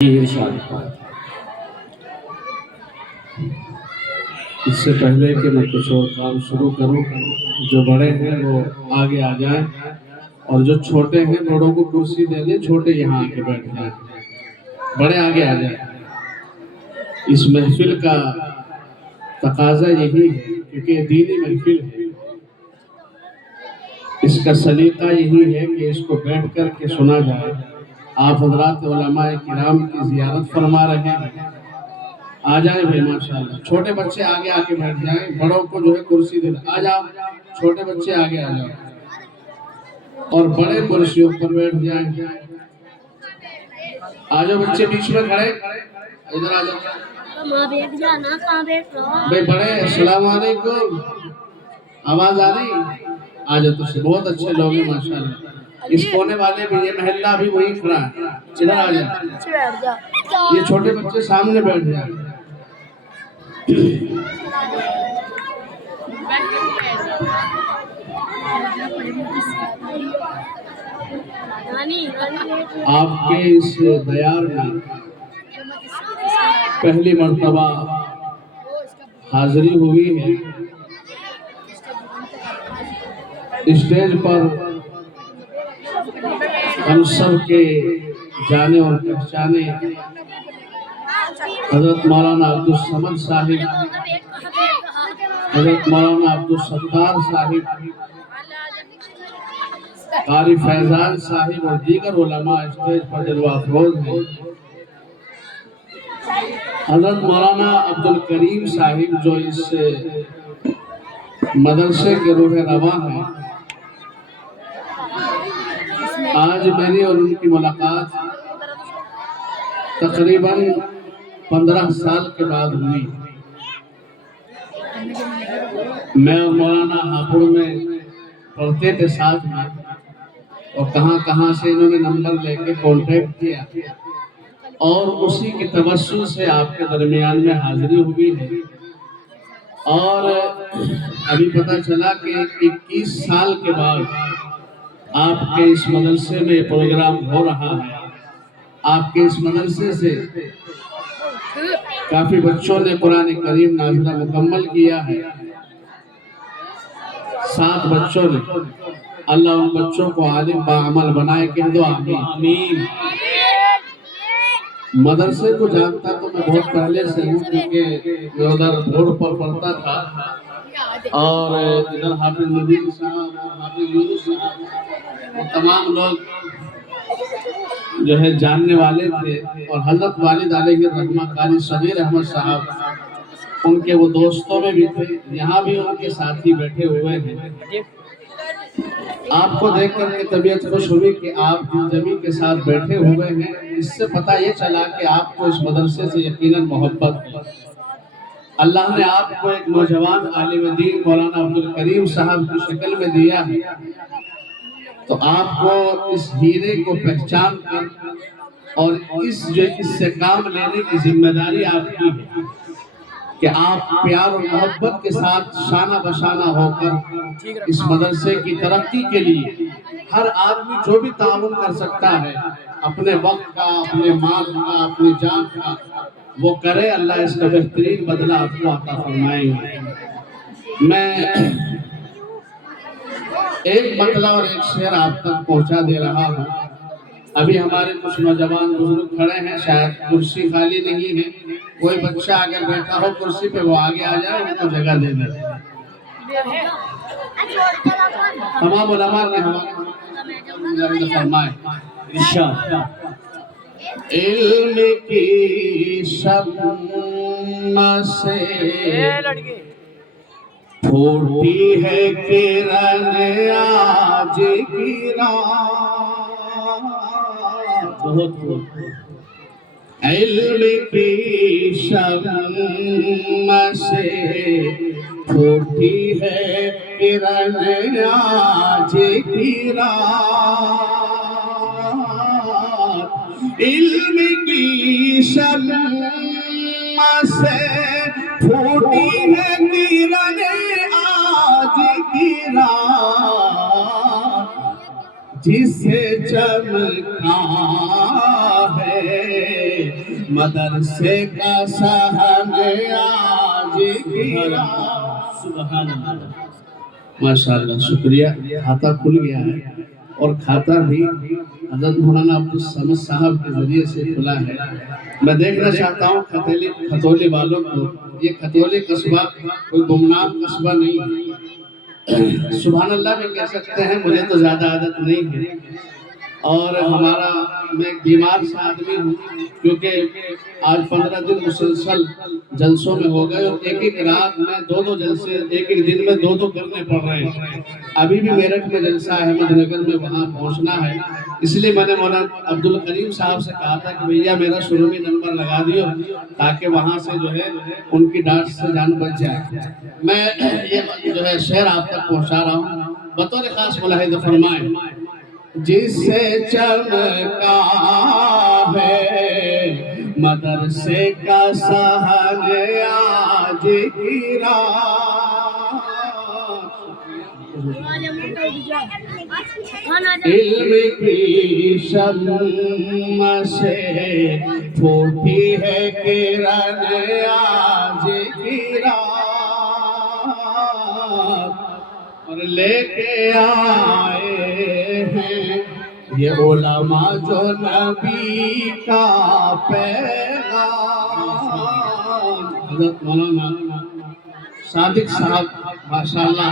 ارشاد۔ اس سے پہلے کہ میں کچھ اور کام شروع کروں، جو بڑے ہیں وہ آگے آ جائیں اور جو چھوٹے ہیں بڑوں کو کرسی دے دیں، چھوٹے یہاں آ کے بیٹھ جائیں، بڑے آگے آ جائیں۔ اس محفل کا تقاضا یہی ہے کیونکہ دینی محفل ہے، اس کا سلیقہ یہی ہے کہ اس کو بیٹھ کر کے سنا جائے۔ آپ حضرات علماء کرام کی زیارت فرما رہے ہیں، آ جائیں بھائی ماشاءاللہ۔ چھوٹے بچے آگے آ کے بیٹھ جائیں، بڑوں کو جو ہے کرسی دے دیں۔ آ جاؤ چھوٹے بچے آگے آ جاؤ اور بڑے کرسیوں پر بیٹھ جائیں۔ آ جاؤ بچے بیچ میں کھڑے، ادھر آ جاؤ بھائی بڑے۔ السلام علیکم، آواز آ رہی؟ آ جاؤ تو بہت اچھے لوگ ہیں ماشاءاللہ۔ اس کونے والے بھی، یہ محلہ بھی وہی کھڑا ہے، ادھر آ جاؤ۔ یہ چھوٹے بچے سامنے بیٹھ جائیں۔ آپ کے اس دیار میں پہلی مرتبہ حاضری ہوئی ہے۔ اسٹیج پر ہم سب کے جانے اور پہچانے حضرت مولانا عبدالصمد صاحب، حضرت مولانا عبدالستار صاحب، قاری فیضان صاحب اور دیگر علماء اسٹیج پر جلوہ افروز ہیں۔ حضرت مولانا عبدالکریم صاحب جو اس مدرسے کے روح رواں ہیں، آج میری اور ان کی ملاقات تقریباً 15 سال کے بعد ہوئی۔ میں اور مولانا ہاپوڑ میں پڑھتے تھے ساتھ میں، اور کہاں کہاں سے انہوں نے نمبر لے کے کانٹیکٹ کیا، اور اسی کی توسل سے آپ کے درمیان میں حاضری ہوئی ہے۔ اور ابھی پتہ چلا کہ 21 سال کے بعد آپ کے اس مدرسے میں پروگرام ہو رہا ہے۔ آپ کے اس مدرسے سے کافی بچوں نے قرآن کریم نازلہ مکمل کیا ہے، 7 بچوں نے۔ اللہ ان بچوں کو عالم باعمل بنائے، کہہ دو آمین۔ مدرسے کو جانتا تو میں بہت پہلے سے ہوں، کیونکہ میں ادھر روڈ پر پڑھتا تھا، اور ادھر حافظ مبین صاحب، حافظ یونس صاحب، وہ تمام لوگ جو ہے جاننے والے تھے۔ اور حضرت والد علیہ الرحمہ قاری صغیر احمد صاحب ان کے وہ دوستوں میں بھی تھے، یہاں بھی ان کے ساتھی بیٹھے ہوئے ہیں۔ آپ کو دیکھ کر کے طبیعت خوش ہوئی کہ آپ جمی کے ساتھ بیٹھے ہوئے ہیں۔ اس سے پتہ یہ چلا کہ آپ کو اس مدرسے سے یقیناً محبت ہے۔ اللہ نے آپ کو ایک نوجوان عالم دین مولانا عبدالکریم صاحب کی شکل میں دیا ہے، تو آپ کو اس ہیرے کو پہچان کر اور اس سے کام لینے کی ذمہ داری آپ کی ہے کہ آپ پیار اور محبت کے ساتھ شانہ بشانہ ہو کر اس مدرسے کی ترقی کے لیے ہر آدمی جو بھی تعاون کر سکتا ہے، اپنے وقت کا، اپنے مال کا، اپنی جان کا، وہ کرے۔ اللہ اس کا بہترین بدلہ آپ کو عطا فرمائے گا۔ میں ایک مطلع اور ایک شعر آپ تک پہنچا دے رہا ہوں۔ ابھی ہمارے کچھ نوجوان بزرگ کھڑے ہیں، شاید کرسی خالی نہیں ہے، کوئی بچہ اگر بیٹھا ہو کرسی پہ وہ آگے آ جائے، ان کو جگہ دے دیں۔ تمام علماء کے حوالے فرمائے ارشاد۔ علم کی شمع سے پھوٹی ہے کرن آج کی رات، بہت علم کی شمع سے پھوٹی ہے کرن آج کی رات، علم کی شمع سے پھوٹی ہے کرن آج کی رات، جسے چمکا ہے مدرسے کا صحن آج گرا. سبحان اللہ. ماشاءاللہ شکریہ. کھاتا کھل گیا ہے اور کھاتا بھی حضرت مولانا عبدالصمد صاحب کے ذریعے سے کھلا ہے. میں دیکھنا چاہتا ہوں کھتولی والوں کو. یہ کھتولی قصبہ کوئی گمنام قصبہ نہیں ہے. سبحان اللہ بھی کہہ سکتے ہیں, مجھے تو زیادہ عادت نہیں ہے. اور میں بیمار سا آدمی ہوں, کیونکہ آج 15 دن مسلسل جلسوں میں ہو گئے اور ایک رات میں 2 جلسے ایک دن میں 2 کرنے پڑ رہے ہیں. ابھی بھی میرٹھ میں جلسہ احمد نگر میں, وہاں پہنچنا ہے. اس لیے میں نے مولانا عبدالکریم صاحب سے کہا تھا کہ بھیا میرا شروعی نمبر لگا دیو تاکہ وہاں سے جو ہے ان کی ڈانٹ سے جان بچ جائے. میں یہ جو ہے شعر آپ تک پہنچا رہا ہوں. بطور خاص ملاحظہ فرمائیں. جس سے چمکا ہے مدرسے کا صحن آج گرا. علم کی شمع سے پھوٹی ہے کرن آج گرا, اور لے کے آئے ہیں یہ علماء جو نبی کا پیغام. حضرت مولانا صادق صاحب ماشاءاللہ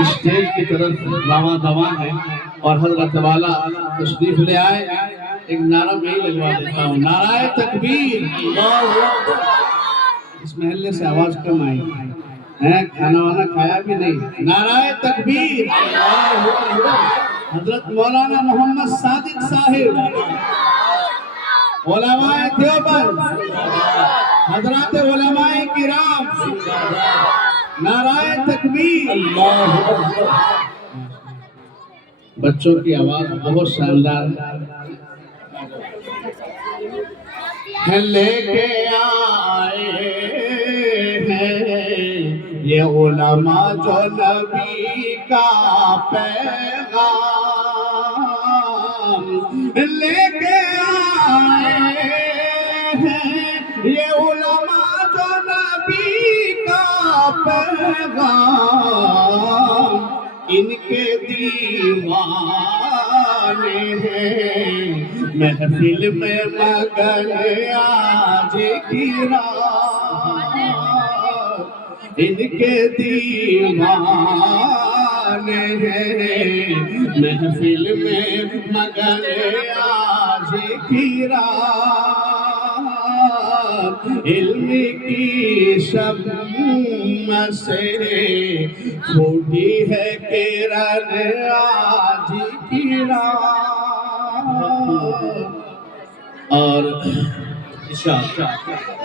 اسٹیج کی طرف رواں دواں ہے, اور حضرت والا تشریف لے آئے. ایک نعرہ میں ہی لگوا دیتا ہوں, نعرہ تکبیر. اس محلے سے آواز کم آئی ہے, کھانا وانا کھایا بھی نہیں. نعرہ تکبیر. حضرت مولانا محمد صادق صاحب, علماء دیوبند, حضرات علماء کرام, نعرہ تکبیر. بچوں کی آواز بہت شاندار ہے. لے کے آئے ہیں یہ علماء جو نبی کا پیغام. لے کے آئے ہیں یہ علماء جو نبی کا پیغام. ان کے دیوانے ہیں محفل میں مگن آج گرا. ان کے دیوانے ہیں محفل میں مگن آج گرا. علم کی شمع سے پھوٹی ہے کرن آج گرا. اور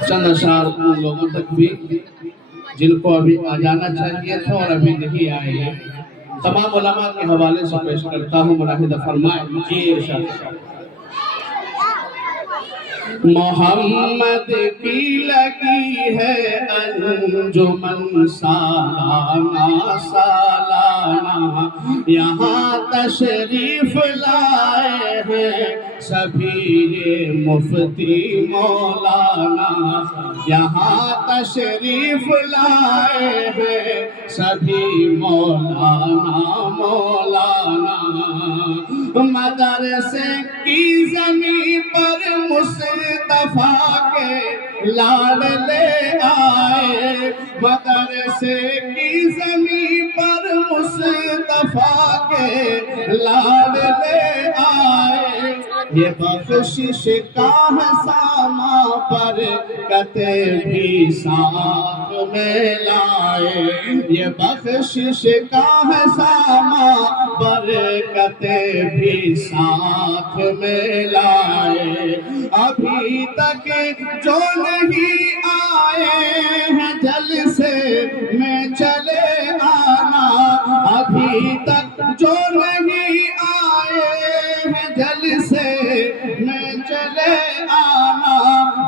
چند اشعار ان لوگوں تک بھی جن کو ابھی آ جانا چاہیے تھا اور ابھی نہیں آئے ہیں, تمام علماء کے حوالے سے پیش کرتا ہوں. ملاحظہ فرمائیں. جی ارشاد. محمد کی لگی ہے انجمن سالانہ سالانہ, یہاں تشریف لائے ہیں سبھی یہ مفتی مولانا. یہاں تشریف لائے ہیں سبھی مولانا مولانا. مدرسے کی زمین پر مصطفیٰ کے لاڈ لے آئے. مدرسے کی زمین پر مصطفیٰ کے لاڈ لے آئے. یہ بخشش کا ہے ساما برکت بھی ساتھ میں لائے. یہ بخشش کا ہے ساما برکت بھی ساتھ میں لائے. ابھی تک جو نہیں آئے ہیں جلسے میں چلے آنا. ابھی تک جو نہیں آئے ہیں جلسے میں چلے آنا.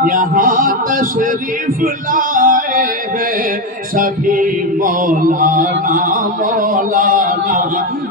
یہاں تشریف لائے ہیں سبھی مولانا مولانا.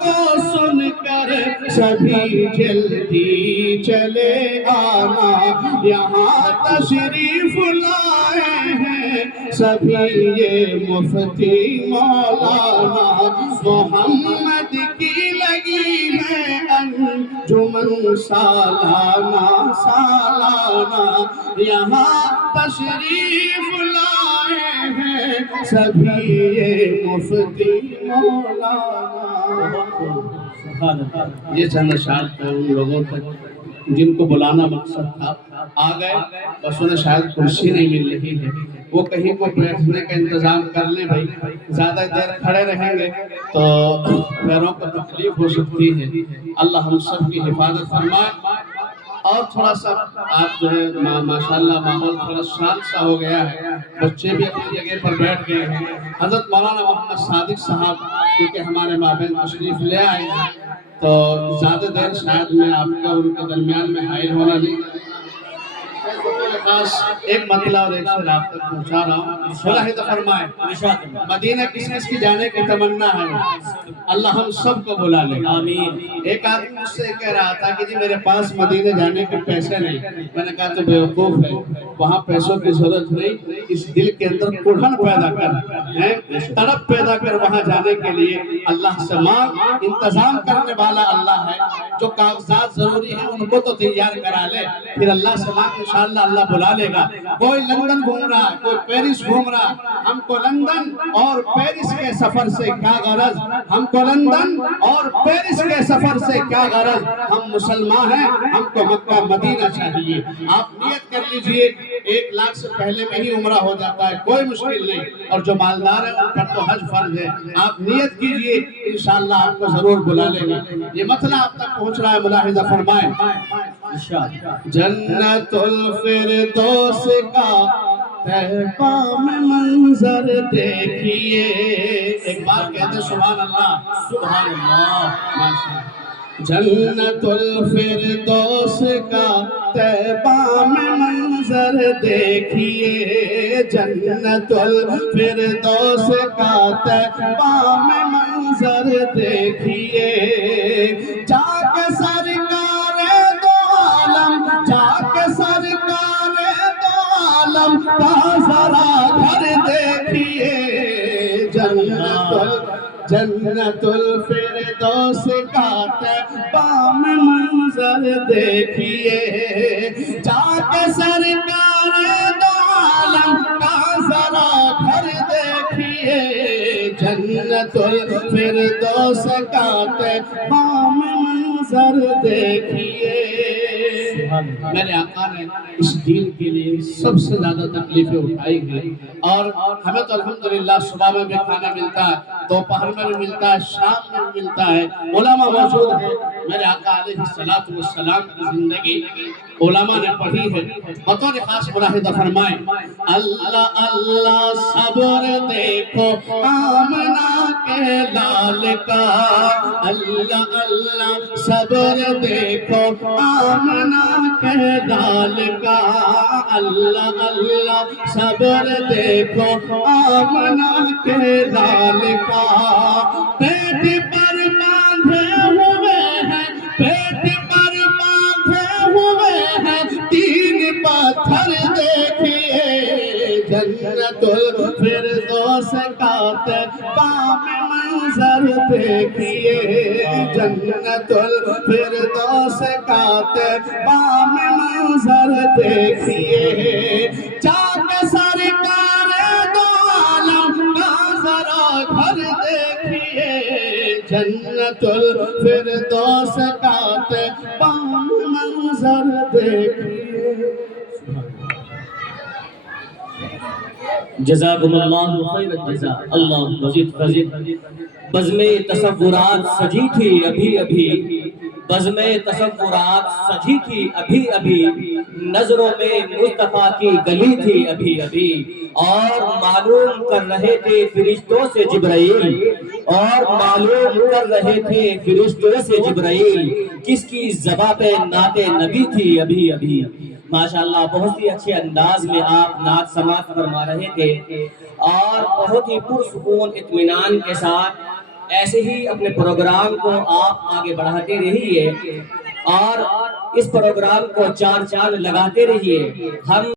کو سن کر سبھی جلدی چلے آنا، یہاں تشریف لائے ہیں سبھی یہ مفتی مولانا، محمد کی لگی ہے انجمن سالانہ سالانہ، یہاں تشریف لائے ہیں سبھی یہ مفتی مولانا۔ یہ چند اشعار تھے ان لوگوں تک جن کو بلانا مقصد تھا، آ گئے، بس انہیں شاید کرسی نہیں مل رہی ہے، وہ کہیں کو بیٹھنے کا انتظام کر لیں بھائی، زیادہ دیر کھڑے رہیں گے تو پیروں کو تکلیف ہو سکتی ہے، اللہ ہم سب کی حفاظت فرمائے۔ اور تھوڑا سا آپ جو ہے ماشاءاللہ ماحول تھوڑا شانت سا ہو گیا ہے، بچے بھی اپنی جگہ پر بیٹھ گئے ہیں، حضرت مولانا محمد صادق صاحب کیونکہ ہمارے مابین تشریف لے آئے ہیں تو زیادہ دیر شاید میں آپ کا ان کے درمیان میں حائل ہونا نہیں، خاص ایک مطلب اور ایک شعر آپ تک پہنچا رہا ہوں، ملاحظہ فرمائے۔ مدینہ کس کس کی جانے کی تمنا ہے؟ اللہ ہم سب کو بلا لے، آمین۔ ایک آدمی مجھ سے کہہ رہا تھا کہ جی میرے پاس مدینہ جانے کے پیسے نہیں، میں نے کہا تو بیوقوف ہے، وہاں پیسوں کی ضرورت نہیں، اس دل کے اندر کڑھن پیدا کر، تڑپ پیدا کر وہاں جانے کے لیے اللہ سے مانگ، انتظام کرنے والا اللہ ہے، جو کاغذات ضروری ہیں ان کو تو تیار کرا لے، پھر اللہ سے مانگ انشاءاللہ اللہ بلا لے گا۔ کوئی لندن گھوم رہا ہے، کوئی پیرس گھوم رہا ہے، ہم کو لندن اور پیرس کے سفر سے کیا غرض، ہم کو لندن اور پیرس کے سفر سے کیا غرض، ہم مسلمان ہیں، ہم کو مکہ مدینہ چاہیے۔ آپ نیت کر لیجئے 1 لاکھ سے پہلے میں ہی عمرہ ہو جاتا ہے، کوئی مشکل نہیں، اور جو مالدار ہے ان پر تو حج فرض ہے، آپ نیت کیجئے انشاءاللہ آپ کو ضرور بلا لے گا۔ یہ مسئلہ آپ تک پہنچ رہا ہے، ملاحظہ فرمائیں۔ جنت الفردوس کا طیبہ میں منظر دیکھیے، ایک بار کہتے سبحان اللہ، سبحان اللہ۔ جنت الفردوس کا طیبہ میں منظر دیکھیے، جنت الفردوس کا طیبہ میں منظر دیکھیے، جا کے سرکار دو عالم، جا کے سرکار دو عالم کا ذرا گھر دیکھیے، جنت الفردوس کا طیبہ میں منظر دیکھیے، جا کے سرکار دو عالم کا ذرا گھر دیکھیے، جنت الفردوس کا طیبہ میں منظر دیکھیے۔ میرے آقا نے اس دین کے لیے سب سے زیادہ تکلیفیں اٹھائی ہیں، اور ہمیں تو الحمدللہ صبح میں بھی کھانا ملتا ہے، دوپہر میں بھی ملتا ہے، شام میں بھی ملتا ہے، علماء موجود ہیں۔ میرے آقا علیہ السلام کی زندگی علماء نے پڑھی ہے، بطور خاص ملاحظہ فرمائیں۔ اللہ اللہ صبر دیکھو آمنہ کے لال کا، اللہ اللہ صبر دیکھو آمنہ کے لال کا، اللہ اللہ صبر دیکھو آمنہ کے لال کا، پیٹ پر باندھے ہوئے ہیں، پیٹ پر باندھے ہوئے ہیں 3 پتھر دیکھیے، جنت الفردوس کا طیبہ میں منظر دیکھیے، جنت الفردوس کا طیبہ میں منظر دیکھیے، جا کے سرکار دو عالم کا ذرا گھر دیکھیے، جنت الفردوس کا طیبہ میں منظر دیکھیے۔ جزاکم اللہ خیر الجزا، اللہ مزید فضل۔ بزم تصورات سجی تھی ابھی ابھی، بزم تصورات سجی تھی ابھی ابھی، نظروں میں مصطفیٰ کی گلی تھی ابھی ابھی، اور معلوم کر رہے تھے فرشتوں سے جبرائیل، اور معلوم کر رہے تھے فرشتوں سے جبرائیل، کس کی زباں پہ نعت نبی تھی ابھی ابھی۔ ماشاءاللہ بہت ہی اچھے انداز میں آپ نعت سماعت فرما رہے تھے، اور بہت ہی پرسکون اطمینان کے ساتھ ایسے ہی اپنے پروگرام کو آپ آگے بڑھاتے رہیے اور اس پروگرام کو چار چاند لگاتے رہیے. ہم